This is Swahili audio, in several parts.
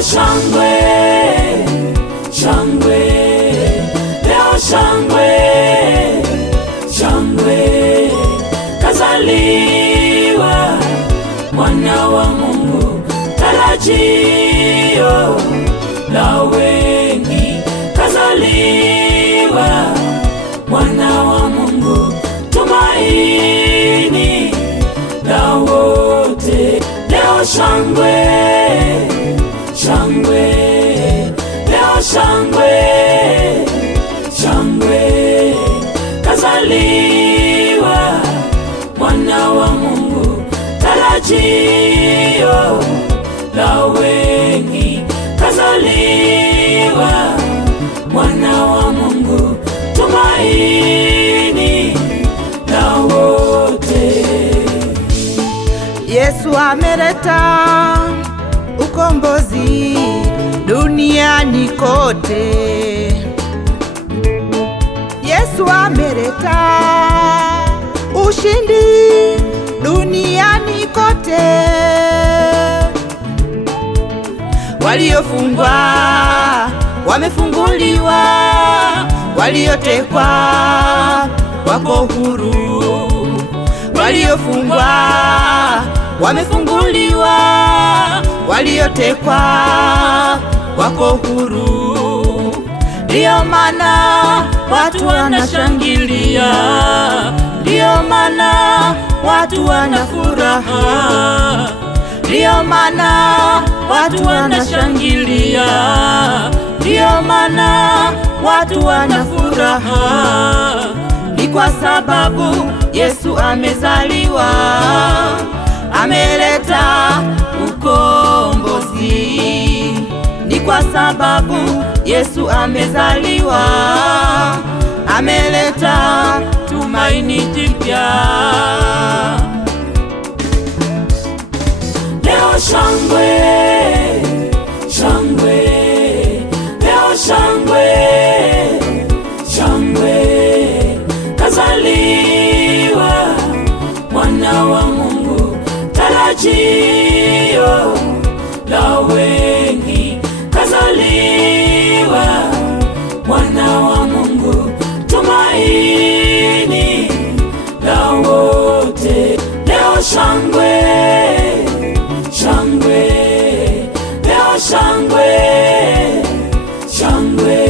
Leo shangwe, shangwe, leo shangwe, shangwe, kazaliwa mwana wa Mungu, tarajio la wengi. Kazaliwa mwana wa Mungu, tumaini la wote. Leo shangwe, shangwe, leo shangwe, shangwe, kazaliwa mwana wa Mungu, tarajio la wengi. Kazaliwa mwana wa Mungu, tumaini la wote. Yesu ameleta ukombozi duniani kote. Yesu ameleta ushindi duniani kote. Waliofungwa wamefunguliwa, waliotekwa wako huru. Waliofungwa wamefunguliwa, waliotekwa wako huru. Ndiyo maana watu wanashangilia, ndiyo maana watu wanafuraha, ndiyo maana watu wanashangilia, ndiyo maana watu wanafuraha. Ni kwa sababu Yesu amezaliwa, ameleta ukombozi. Ni kwa sababu Yesu amezaliwa, ameleta tumaini jipya. Leo shangwe, shangwe, leo shangwe, shangwe, kazaliwa mwana wa Mungu, tarajio la wengi. Kazaliwa mwana wa Mungu, tumaini la wote. Leo shangwe, shangwe, leo shangwe, shangwe,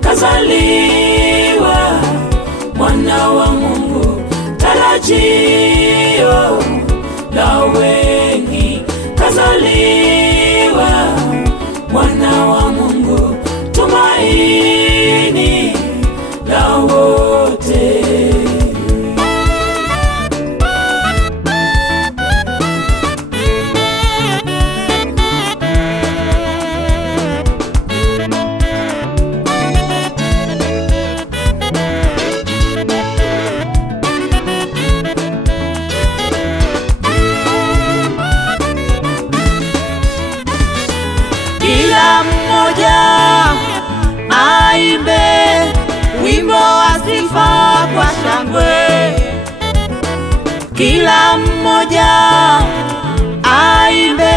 kazaliwa mwana wa Mungu, tarajio la wengi. Kazaliwa mwana wa Mungu, tumaini la wote. Kila mmoja aimbe wimbo wa sifa kwa shangwe. Kila mmoja aimbe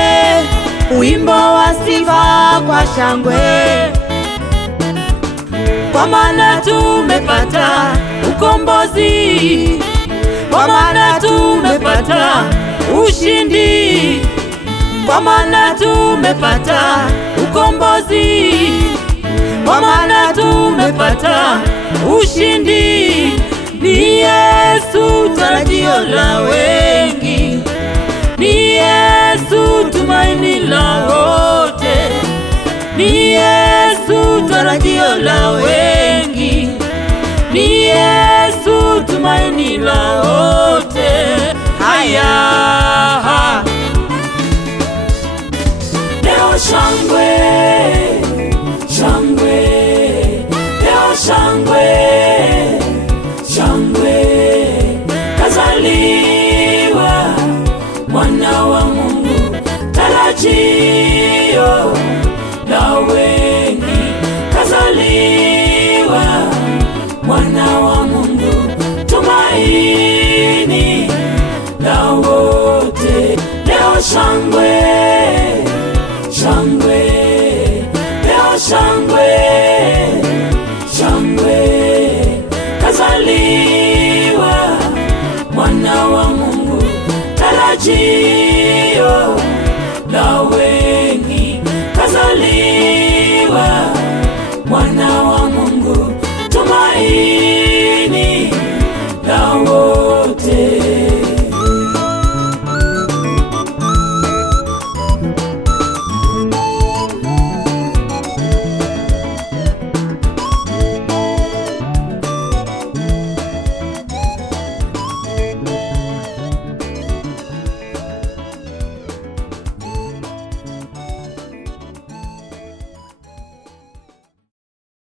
wimbo wa sifa kwa shangwe. Kwa maana tumepata ukombozi, kwa maana tumepata ushindi, kwa maana tumepata ukombozi, kwa maana tumepata ushindi. Ni Yesu tarajio la wengi, ni Yesu tumaini la wote, ni Yesu tarajio la wengi, ni Yesu tumaini la wote. Haya, leo shangwe, shangwe, leo shangwe, shangwe, kazaliwa mwana wa Mungu, tarajio la wengi. Kazaliwa mwana wa Mungu, tumaini la wote. Leo shangwe, shangwe. chio la wengi.